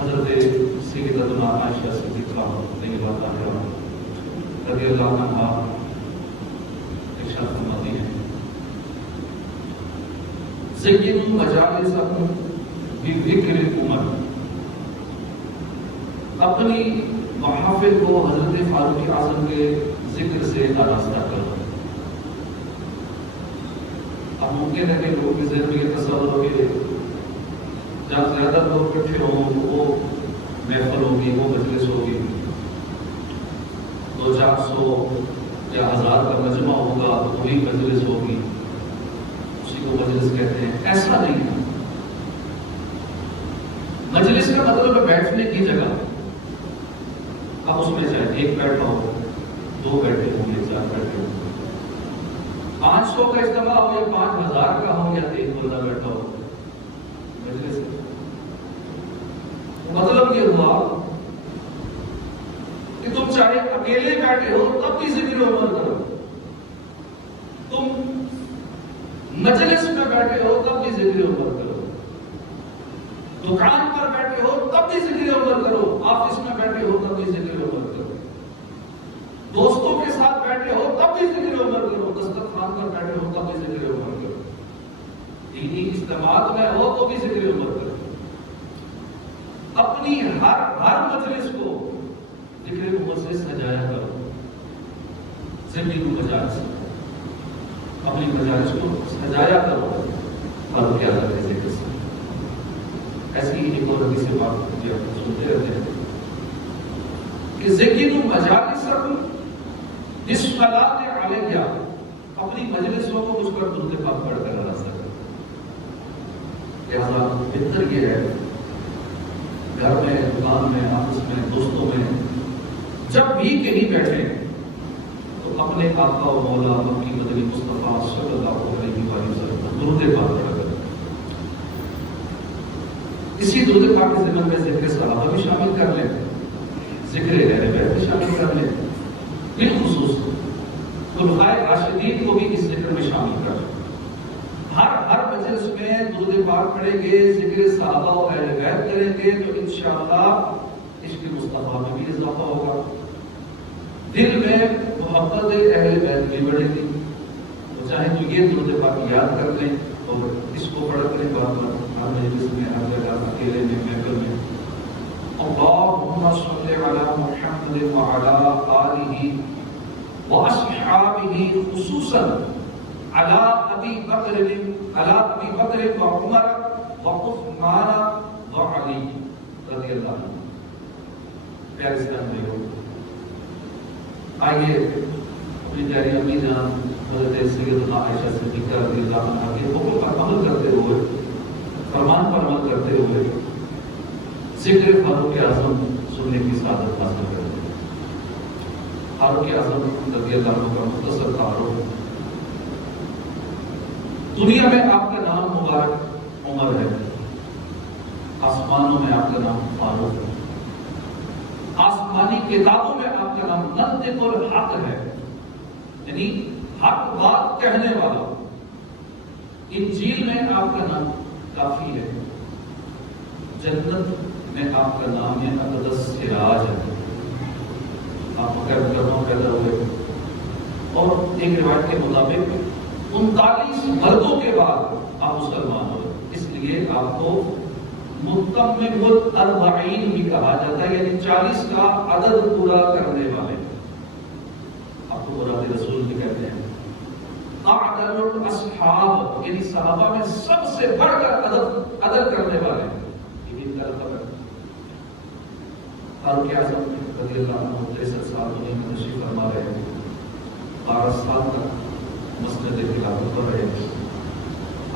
حضرت سیدتنا عائشہ صدیقہ رضی اللہ عنہا ارشاد فرماتی ہیں زینوا مجالسکم بذکر العمر، اپنی محافل کو حضرت فاروق اعظم کے ذکر سے آراستہ کرو۔ اب ممکن ہے کہ لوگوں کے ذہن میں یہ تصور ہو کہ جہاں زیادہ لوگ اکٹھے ہوں وہ محفل ہوگی، وہ مجلس ہوگی، 200-400 یا 1000 کا مجمع ہوگا، وہی مجلس ہوگی، اسی کو مجلس کہتے ہیں۔ ایسا نہیں ہے۔ مجلس کا مطلب ہے بیٹھنے کی جگہ۔ اب اس میں چاہے ایک بیٹھا ہو، 2 بیٹھے ہوں یا 4 بیٹھے ہوں، 500 کا اجتماع ہو یا 5000 کا ہو یا 1 بندہ بیٹھا ہو، مجلس ہے۔ مطلب یہ ہوا کہ تم چاہے اکیلے بیٹھے ہو تب بھی ذکر عمر کرو، تم مجلس میں بیٹھے ہو تب بھی ذکر عمر کرو، دکان پر بیٹھے ہو تب بھی ذکر عمر کرو، آفس میں بیٹھے ہو تب بھی ذکر عمر کرو، دوستوں کے ساتھ بیٹھے ہو تب بھی ذکر عمر کرو، دسترخوان پر بیٹھے ہو تب بھی ذکر عمر کرو، دینی اجتماعات میں ہو تو بھی ذکر عمر کرو۔ اپنی ہر مجلس کو ذکر عمر سے سجایا کرو۔ زینوا مجالسکم، اپنی مجالس کو سجایا کرو فاروق اعظم کے ذکر سے۔ ایسی ہی ایک اور حدیث سے بات سنتے رہتے ہیں کہ زینوا مجالسکم بالصلاۃ علیہ، اپنی مجلسوں کو مجھ پر درود پاک پڑھ کر آراستہ کرو۔ لہذا بہتر یہ ہے گھر میں، دکان میں، آفس میں، دوستوں میں، جب بھی کہیں بیٹھے تو اپنے آقا و مولا مکی مدنی مصطفیٰ صلی اللہ علیہ وسلم پر درود پاک پڑھا کریں۔ اسی درود پاک کے ضمن میں ذکر صحابہ بھی شامل کر لیں، ذکر اہل بیت بھی شامل کر لیں، بالخصوص خلفائے راشدین کو بھی اس ذکر میں شامل کر لیں۔ ہر مجلس میں درود پاک پڑھیں گے، ذکر صحابہ و اہل بیت کریں گے تو انشاءاللہ عشق مصطفیٰ میں بھی اضافہ ہوگا، دل میں محبت اہل بیت بھی بڑھے گی۔ تو چاہے تو یہ درود پاک یاد کر لیں اور اس کو پڑھ کریں بار بار، ہر مجلس میں، ہر جگہ، اکیلے میں، محفل میں۔ اللہم صل علی محمد وعلی آلہ واصحابہ، خصوصاً علی ابی بکر وعمر وعثمان وعلی رضی اللہ عنہ۔ پیارے اسلام بھائیو، آئیے اپنی پیاری امی جان حضرت سیدتنا عائشہ صدیقہ رضی اللہ عنہا کے حکم پر عمل کرتے ہوئے، فرمان پر عمل کرتے ہوئے ذکر فاروق اعظم سننے کی سعادت حاصل کرتے ہیں۔ فاروق اعظم رضی اللہ عنہ کا مختصر تعارف۔ دنیا میں آپ کا نام مبارک عمر ہے، آسمانوں میں آپ کا نام فاروق ہے، آسمانی کتابوں میں آپ کا نام نطق الحق ہے، یعنی حق بات کہنے والا۔ انجیل میں آپ کا نام کافی ہے، جنت میں آپ کا نام ہے اقدس سراج ہے۔ آپ مکہ مکرمہ پیدا ہوئے اور ایک روایت کے مطابق 39 مردوں کے بعد آپ مسلمان ہوئے، اس لیے آپ کو متمم الاربعین بھی کہا جاتا ہے، یعنی 40 کا عدد پورا کرنے والے۔ آپ کو مراد رسول بھی کہتے ہیں۔ اعدل الاصحاب، یعنی صحابہ میں سب سے بڑھ کر عدل کرنے والے، یہ بھی لقب ہے۔ فاروق اعظم رضی اللہ عنہ 63 سال دنیا میں تشریف فرما رہے ہیں، 12 سال تک مسجد خلافت پر رہے۔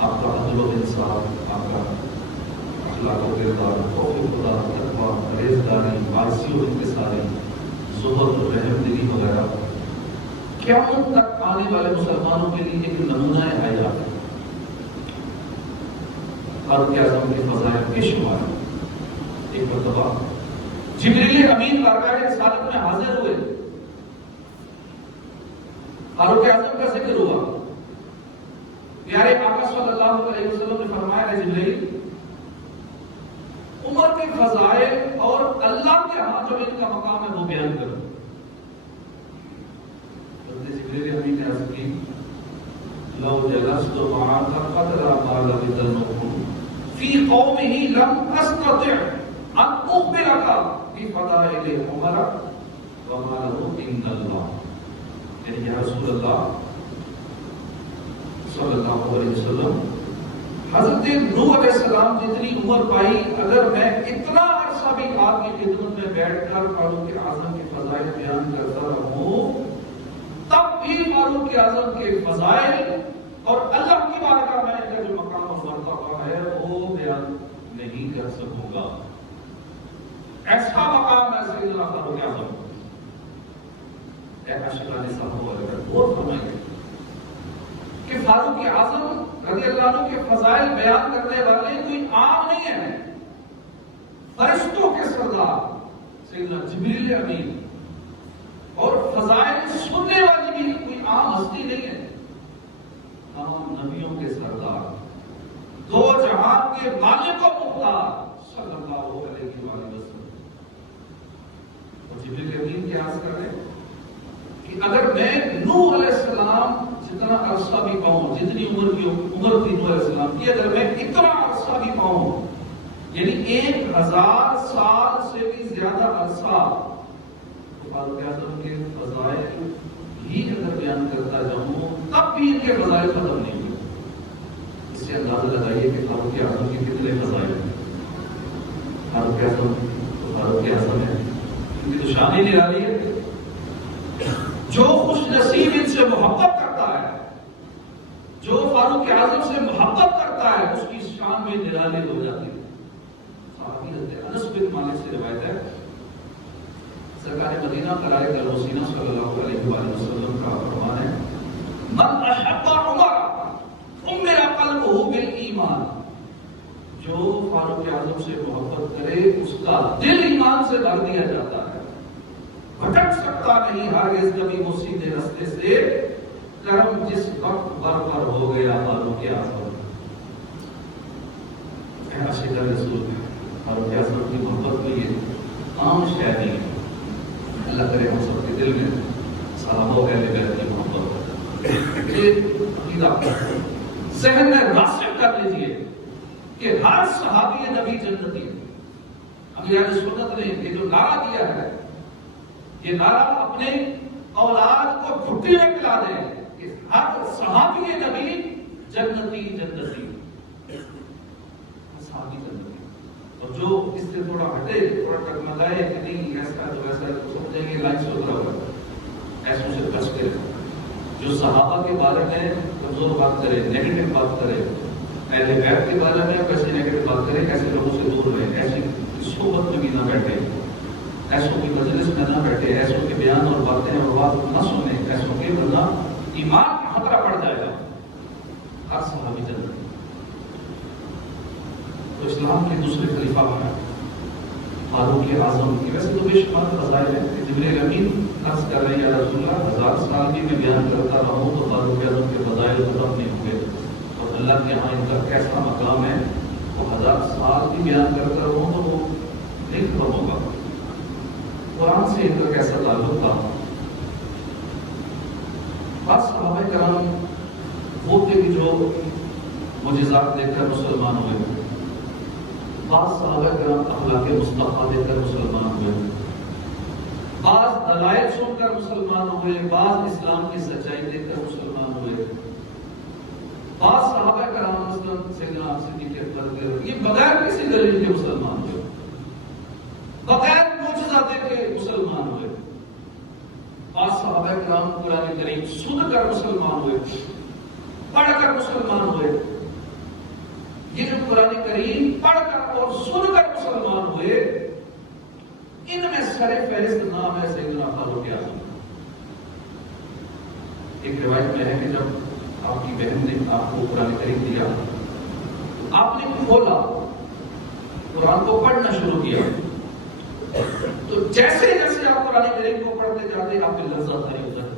آپ کا عدل و انصاف، آپ کا اخلاق و کردار، خوف خدا، تقویٰ، پرہیزگاری، عاجزی و انکساری، زہد، رحم دلی وغیرہ قیامت تک آنے والے مسلمانوں کے لیے ایک نمونہ حیات ہے۔ فاروق اعظم کے فضائل کے شمار ایک مرتبہ جبریل امین بارگاہ رسالت میں حاضر ہوئے، فاروق اعظم کا ذکر ہوا۔ پیارے آقا صلی اللہ علیہ وسلم نے فرمایا، اے جبریل، عمر کے فضائل اور اللہ کے ہاں جو ان کا مقام ہے وہ بیان کرو. جبریل امین نے عرض کی لو جلست معك قدر ما لبث النوم في قومه لم استطع ان اخبرك بفضائل عمر وما له عند الله. یعنی یا رسول اللہ صلی اللہ علیہ وسلم، حضرت نوح علیہ السلام جتنی عمر پائی، اگر میں اتنا عرصہ بھی آپ کی خدمت میں بیٹھ کر فاروق اعظم کے فضائل بیان کرتا رہوں، تب بھی فاروق اعظم کے فضائل اور اللہ کی بارگاہ میں کا جو مقام اور مرتبہ ہے وہ بیان نہیں کر سکوں گا. ایسا مقام ہے سیدنا فاروق اعظم. اے عاشقان صاحب اور فرمائیں کہ فاروق اعظم رضی اللہ عنہ کے فضائل بیان کرنے والے کوئی عام نہیں ہے. فرشتوں کے سردار سیدنا جبریل امین اور فضائل سننے والی بھی کوئی عام ہستی نہیں ہے. تمام نبیوں کے سردار، دو جہان کے مالک و مختار صلی اللہ علیہ وسلم. اور جبریل امین کیا عرض کر رہے ہیں کہ اگر میں نوح علیہ السلام جتنا عرصہ بھی پاؤں، جتنی عمر تھی نوح علیہ السلام کی، اگر میں اتنا عرصہ بھی پاؤں، یعنی 1000 سال سے بھی زیادہ عرصہ، تو فاروق اعظم کے فضائل ہی اگر بیان کرتا جاؤں تب بھی ان کے فضائل ختم نہیں ہوئے. اس سے اندازہ لگائیے کہ فاروق اعظم کے کتنے فضائل ہیں. فاروق اعظم تو فاروق اعظم ہے، ان کی تو شان ہی نرالی ہے. جو خوش نصیب ان سے محبت کرتا ہے، جو فاروق اعظم سے محبت کرتا ہے، اس کی شان میں نرالی ہو جاتی ہے. صحابی حضرت انس بن مالک سے روایت ہے، سرکار مدینہ قلعہ الوسینہ صلی اللہ علیہ وآلہ وسلم کا فرمان ہے، من احب عمر امر قلبہ بالایمان. جو فاروق اعظم سے محبت کرے اس کا دل ایمان سے بھر دیا جاتا ہے. بھٹک سکتا نہیں ہرگز کبھی وہ سیدھے رستے سے، کرم جس وقت برپر ہو گیا فاروق اعظم. عاشق رسول فاروق اعظم کی محبت میں یہ عام شے نہیں ہے. اللہ کرے ہم سب کے دل میں صحابہ اہل بیت کی محبت یہ عقیدہ ذہن میں راسخ کر لیجیے کہ ہر صحابی نبی جنتی. ابھی اہل سنت نے یہ جو نعرہ دیا ہے، یہ نعرہ اپنے اولاد کو گھٹی میں پلا دیں کہ ہر صحابی نبی جنتی جنتی صحابی جنتی. اور جو اس سے تھوڑا ہٹے، تھوڑا ٹکمگائے کہ نہیں ایسا جو ایسا تو سمجھیں گے لائن سے اترا ہوا ہے، ایسوں سے بچ کے جو صحابہ کے بارے میں کمزور بات کرے، نیگیٹو بات کرے، اہل بیت کے بارے میں ویسے نیگیٹو بات کرے، ایسے لوگوں سے دور رہے، ایسی صحبت میں بھی نہ بیٹھے، ایسوں کی مجلس میں نہ بیٹھے، ایسوں کے بیان اور باتیں اور بات نہ سنیں، ایسوں کے ورنہ ایمان کا خطرہ پڑ جائے گا. ہر صحابی جنتی. تو اسلام کے دوسرے خلیفہ ہیں فاروق اعظم کی ویسے تو بے شمار فضائل ہیں. جبریل امین عرض کر رہے ہیں یا رسول اللہ 1000 سال بھی میں بیان کرتا رہوں تو فاروق اعظم کے فضائل ختم نہیں ہوئے. اور اللہ کے ہاں ان کا کیسا مقام ہے، وہ 1000 سال بھی بیان کرتا رہوں تو وہ نہیں ختم ہوگا. قرآن سے ان کا کیسا تعلق تھا. بعض صحابہ کرام وہ تھے کہ جو معجزات دیکھ کر مسلمان ہوئے، بعض صحابہ کرام اخلاق مصطفیٰ دیکھ کر مسلمان ہوئے، بعض دلائل سن کر مسلمان ہوئے، بعض اسلام کی سچائی دیکھ کر مسلمان ہوئے. بعض صحابہ کرام مثلاً سیدنا صدیق اکبر یہ بغیر کسی دلیل کے مسلمان ہوئے، بغیر معجزہ دیکھ کے مسلمان ہوئے. بعض صحابہ کرام قرآن کریم سن کر مسلمان ہوئے، پڑھ کر مسلمان ہوئے. یہ جو قرآن کریم پڑھ کر اور سن کر مسلمان ہوئے، ان میں سر فہرست نام ہے سیدنا فاروق اعظم. ایک روایت میں ہے کہ جب آپ کی بہن نے آپ کو قرآن کریم دیا، آپ نے کھولا، قرآن کو پڑھنا شروع کیا، تو جیسے جیسے آپ قرآن کریم کو پڑھتے جاتے آپ کی لذت بھری اتر،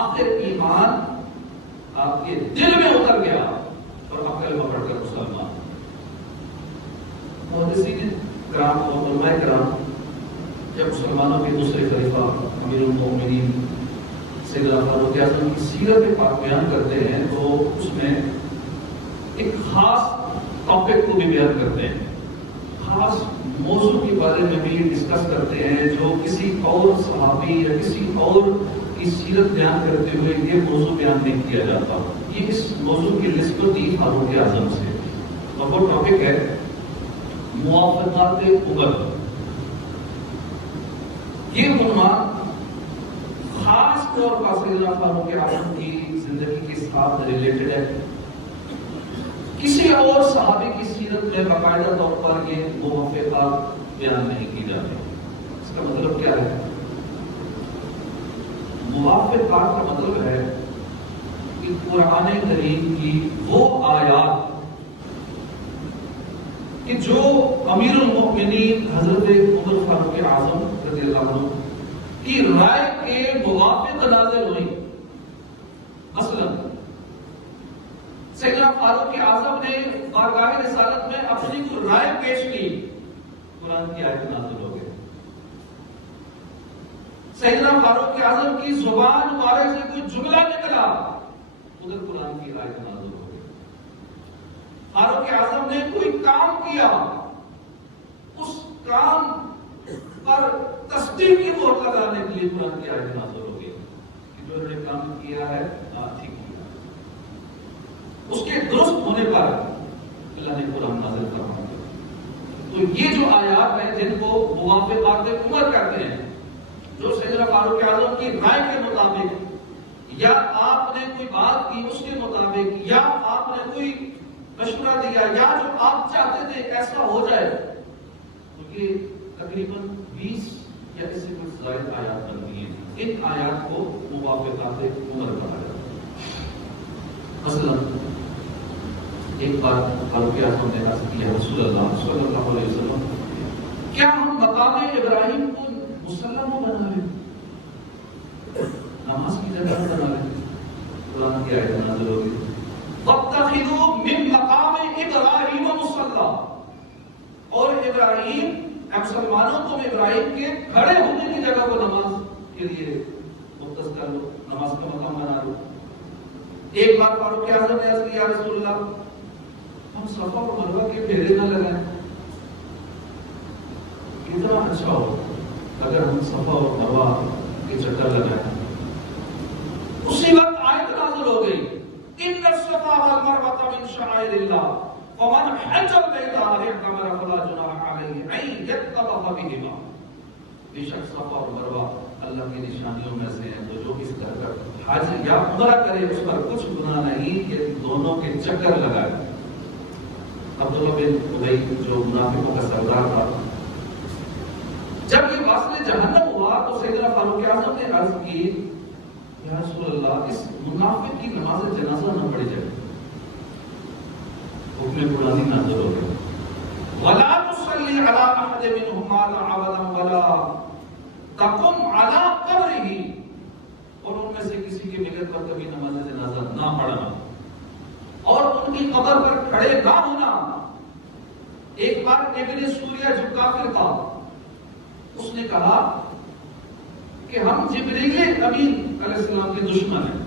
آخر ایمان آپ کے دل میں اتر گیا اور آپ کلمہ پڑھ کر مسلمان. محدثین کرام اور علماء کرام جب مسلمانوں کے دوسرے خلیفہ امیر المومنین سیدنا فاروق اعظم کی سیرت پاک بیان کرتے ہیں تو اس میں ایک خاص ٹاپک کو بھی بیان کرتے ہیں، خاص موضوع کے بارے میں بھی ڈسکس کرتے ہیں جو کسی اور صحابی یا کسی اور کی سیرت بیان کرتے ہوئے یہ موضوع بیان نہیں کیا جاتا۔ یہ اس موضوع کی نسبت ہی فاروق اعظم سے، اور وہ ٹاپک ہے موافقات عمر۔ یہ عنوان خاص طور پر سیدنا فاروق اعظم کی زندگی کے ساتھ ریلیٹڈ ہے، کسی اور صحابی کی سیرت میں باقاعدہ طور پر یہ موافقات بیان نہیں کی جاتی۔ اس کا مطلب کیا ہے؟ موافقات کا مطلب ہے کہ قرآن کریم کی وہ آیات کہ جو امیر المؤمنین حضرت عمر فاروق اعظم رضی اللہ عنہ کی رائے کے موافق نازل ہوئی۔ مثلا سیدنا فاروق اعظم نے بارگاہ رسالت میں اپنی کو رائے پیش کی، قرآن کی آیت نازل ہو گئی۔ سیدنا فاروق اعظم کی زبان مبارک سے کوئی جملہ نکلا، ادھر قرآن کی آیت نازل ہو گئی۔ فاروق اعظم نے کوئی کام کیا، اس کام پر تصدیق کی مہر لگانے کے لیے قرآن کی آیت نازل ہو گئی کہ جو نے کام کیا ہے ٹھیک کیا، اس کے درست ہونے پر اللہ نے قرآن نازل فرمایا۔ تو یہ جو آیات ہیں جن کو موافقات عمر کہتے ہیں، جو سیدنا فاروق اعظم کی رائے کے مطابق یا آپ نے کوئی بات کی اس کے مطابق یا آپ نے کوئی مشورہ دیا یا جو آپ چاہتے تھے ایسا ہو جائے، تو یہ تقریباً 20 یا اس سے کچھ زائد آیات بنتی ہیں۔ ان آیات کو موافقات عمر کہا جاتا ہے۔ مثلا ایک بار فاروق اعظم نے عرض کیا، رسول اللہ صلی اللہ علیہ وسلم کیا ہم مقام ابراہیم کو مسلم بنا لیں، نماز کی جگہ بنا لیں؟ قرآن کی آیت نازل ہوگی وَاتَّخِذُوا مِن مَقَامِ إِبْرَاهِيمَ مُصَلًّى، اور ابراہیم مسلمانوں تم ابراہیم کے کھڑے ہونے کی جگہ کو نماز کے لیے مختص کر لو، نماز کا مقام بنا لو۔ ایک بار فاروق اعظم نے عرض کیا، رسول اللہ ہم صفا اور مروہ کے پھیرے نہ لگائیں، کتنا اچھا ہو اگر ہم صفا اور مروہ کے چکر لگائیں۔ اسی وقت آیت نازل ہو گئی، ان الصفا والمروہ من شعائر اللہ ومن حج البیت او اعتمر فلا جناح علیہ ان یطوف بہما۔ بے شک صفا اور مروہ اللہ کی نشانیوں میں سے ہیں، تو جو اس طرح کا حج یا عمرہ کرے اس پر کچھ گناہ نہیں کہ دونوں کے چکر لگائے۔ عبداللہ بن ابی جو منافقوں کا سردار تھا، جب یہ واصل جہنم ہوا تو سیدنا فاروق اعظم نے عرض کی، یا رسول اللہ اس منافق کی نماز جنازہ نہ پڑھی جائے۔ حکم قرآنی نازل ہو گیا، وَلَا تُصَلِّ عَلَىٰ أَحَدٍ مِّنْهُمْ مَاتَ أَبَدًا وَلَا تَقُمْ عَلَىٰ قَبْرِهِ، اور ان میں سے کسی کے ملت پر کبھی نماز جنازہ نہ پڑھنا اور ان کی قبر پر کھڑے نہ ہونا۔ ایک بار ابن سوریہ جو کافر تھا، اس نے کہا کہ ہم جبریل امین علیہ السلام کے دشمن ہیں۔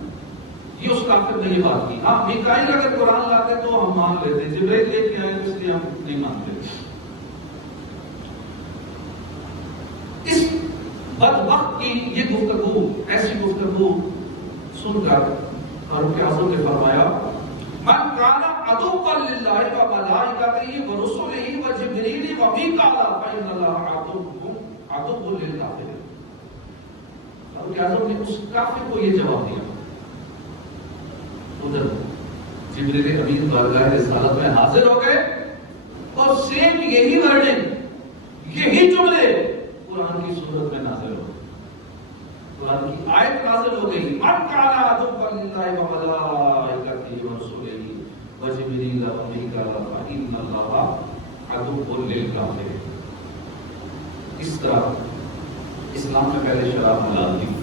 یہ اس کافر نے یہ بات کی۔ ہاں میکائیل اگر قرآن لاتے تو ہم مان لیتے، جبریل لے کے آئے اس لیے ہم نہیں مانتے۔ اس بدبخت کی یہ گفتگو، ایسی گفتگو سن کر فاروق اعظم نے فرمایا، من کان عدوا للہ وملائکتہ ورسلہ وجبریل ومیکائیل فإن اللہ عدو للکافرین۔ فاروق اعظم نے اس کافر کو یہ جواب دیا۔ ادھر جبریل امین بارگاہ رسالت میں حاضر ہو گئے اور سیم یہی ورڈنگ، یہی جملے قرآن کی صورت میں نازل ہو گئے۔ قرآن کی آیت نازل ہو گئی، من کان عدوا للہ وملائکتہ ورسلہ وجبریل ومیکائیل فإن اللہ عدو للکافرین۔ اس طرح اسلام میں پہلے شراب حلال تھی۔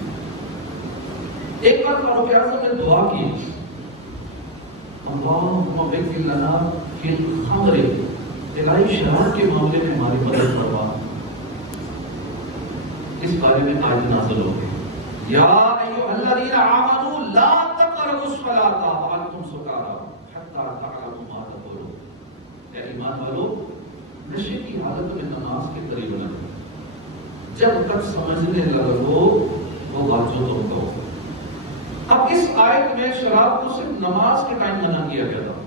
ایک بار فاروق اعظم نے دعا کی، اللہم بارک لنا فی الخمر الہی شراب کے معاملے میں ہماری مدد فرما، اس بارے میں آج نازل ہو گئے یا ایھا الذین آمنوا لا تقربوا الصلاۃ وانتم سکارى حتى تعلموا ما تقولون۔ اے ایمان والو، نشے کی حالت میں نماز کے قریب نہ رہو جب تک سمجھنے لگو وہ بات جو تم کہو۔ اب اس آیت میں شراب کو صرف نماز کے ٹائم منع کیا گیا تھا۔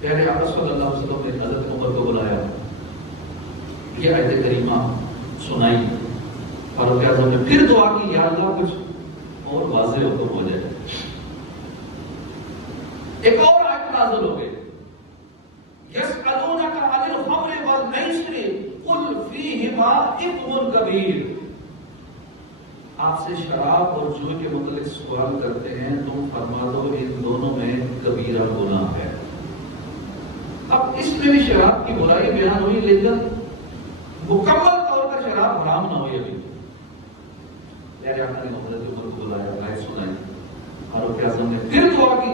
پیارے آقا صلی اللہ علیہ وسلم نے حضرت عمر کو بلایا، یہ آیت کریمہ سنائی، فاروق اعظم نے پھر دعا کی یا اللہ کچھ اور واضح حکم ہو جائے۔ ایک اور آیت نازل ہو گئی، یسألونک عن الخمر والمیسر قل فیہما اثم کبیر۔ آپ سے شراب اور جوئے کے متعلق سوال کرتے ہیں، تم فرما دو ان دونوں میں کبیرہ گناہ ہے۔ اب اس میں بھی شراب کی برائی بیان ہوئی، لیکن مکمل طور پر شراب حرام نہ ہوئی۔ ابھی پیارے آقا نے حضرت عمر کو بلایا، آیت سنائی، فاروق اعظم نے پھر دعا کی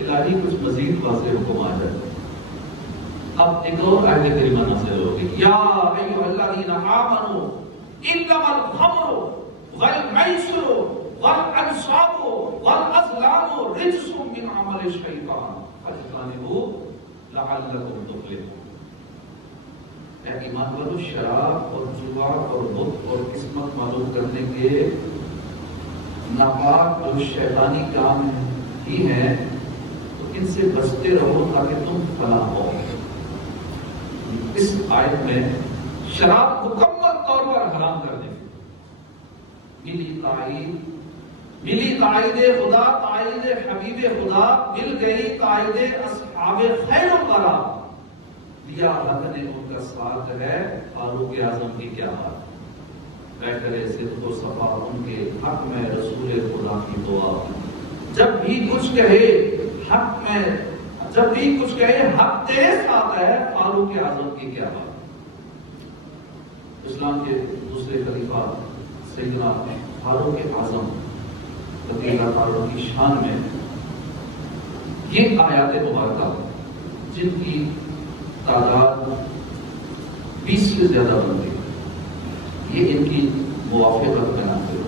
الہی کچھ مزید واضح حکم آ جائے۔ اب ایک اور آیت کریمہ نازل ہوگی، یا ایھا الذین آمنوا انما الخمر والمیسر والانصاب والازلام رجس من عمل الشیطان فاجتنبوہ لعلکم تفلحون۔ اے ایمان والو، شراب اور جوا اور بت اور قسمت معلوم کرنے کے ناپاک اور شیطانی کام ہی ہیں، تو ان سے بچتے رہو تاکہ تم فلاح ہو۔ اس آیت میں شراب مکمل طور پر حرام کرنے ملی تائید خدا، تائید حبیب خدا، مل گئی تائید اصحاب خیر الورا، دیا حق نے ان کا ساتھ ہے، فاروق اعظم کی کیا بات، بہتر صدق و صفا ان کے حق میں رسول خدا کی دعا، جب بھی کچھ کہے حق میں، جب بھی کچھ کہے حق تیرے ساتھ ہے، فاروق اعظم کی کیا بات۔ اسلام کے دوسرے خلیفہ سیدنا فاروق اعظم رضی اللہ تعالیٰ کی شان میں یہ آیات مبارکہ جن کی تعداد 20 سے زیادہ بنتی ہے، یہ ان کی موافقت بیان ہے،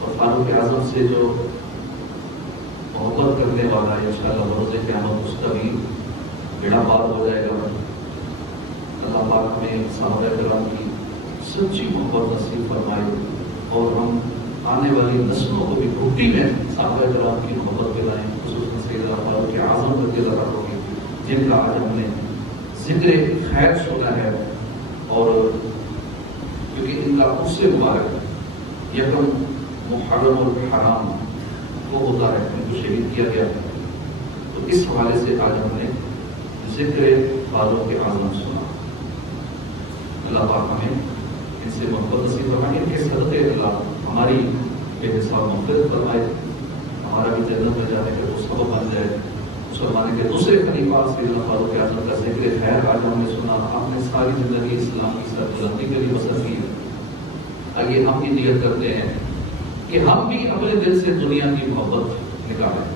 اور فاروق اعظم سے جو محبت کرنے والا ہے انشاءاللہ بروز قیامت اس کا بھی بیڑا پار ہو جائے گا۔ اللہ پاک میں صحابہ کرام کی سچی محبت نصیب فرمائے، اور ہم آنے والی نسلوں کو بھی گھٹی میں صحابہ کرام کی محبت دلائیں، خصوصاً سیدنا فاروق اعظم رضی اللہ عنہ جن کا آج ہم نے ذکر خیر سنا ہے، اور کیونکہ ان کا اس سے مبارک یکم محرم الحرام وہ ہوتا ہے، ان کو شہید کیا گیا، تو اس حوالے سے آج ہم نے ذکر فاروق اعظم سنا۔ اللہ پاک ہمیں ان سے محبت نصیب فرمائے، ان کے صدقے اللہ ہماری بے حساب مغفرت فرمائے، ہمارا بھی جنت میں جانے کا وہ سبب بن جائے۔ مسلمان کے دوسرے خلیفہ سیدنا فاروق اعظم کا ذکر خیر آج ہم نے سنا، آپ نے ساری زندگی اسلام کی سربلندی کے لیے بسر کی۔ آئیے ہم بھی نیت کرتے ہیں کہ ہم بھی اپنے دل سے دنیا کی محبت نکالیں،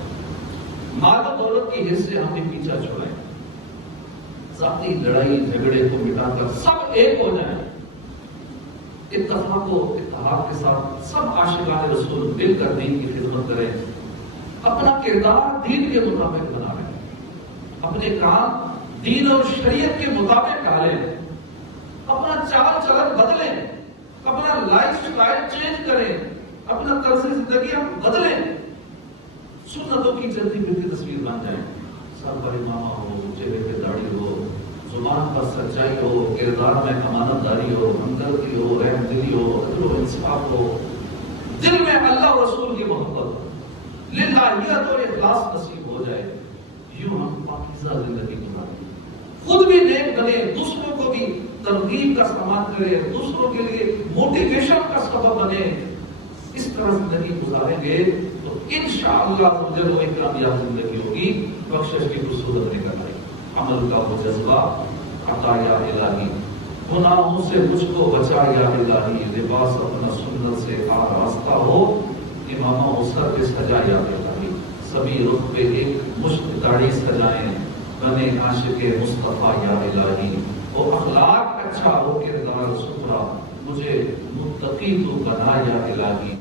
مال و دولت کی حص سے ہم بھی پیچھا چھوڑیں، ذاتی لڑائی جھگڑے کو مٹا کر سب ایک ہو جائیں، اتفاق و اتحاد کے ساتھ سب عاشقان رسول مل کر دین کی خدمت کریں، اپنا کردار دین کے مطابق بنائیں، اپنے کام دین اور شریعت کے مطابق ڈالیں، اپنا چال چلن بدلیں، اپنا لائف سٹائل چینج کریں، اپنا طرز زندگی ہم بدلیں، سنتوں کی چلتی پھرتی تصویر بن جائیں، سر پر امامہ ہو، چہرے پہ داڑھی ہو، زبان پر سچائی ہو، کردار میں امانت داری ہو، ہمدردی ہو، رحم دلی ہو، عدل و انصاف ہو، دل میں اللہ و رسول کی محبت ہو، للہیت اور اخلاص نصیب ہو جائے، یوں ہم پاکیزہ زندگی گزاریں، خود بھی نیک بنے، دوسروں کو بھی ترغیب کا سامان کرے، دوسروں کے لیے موٹیویشن کا سبب بنے، اس طرح زندگی گزاریں گے تو انشاءاللہ مجھے وہ کامیاب زندگی ہوگی، بخشش کی خوبصورت نکل آئے، عمل کا وہ جذبہ عطا یا الہی، گناہوں سے مجھ کو بچا یا الہی، لباس اپنا سنت سے آراستہ ہو، امامہ ہو سر پہ سجا یا الہی، سبھی رخ پہ ایک مشت داڑھی سجائیں، بنے عاشق مصطفیٰ یا الہی، وہ اخلاق اچھا ہو کردار ستھرا، مجھے متقی تو بنا یا الہی۔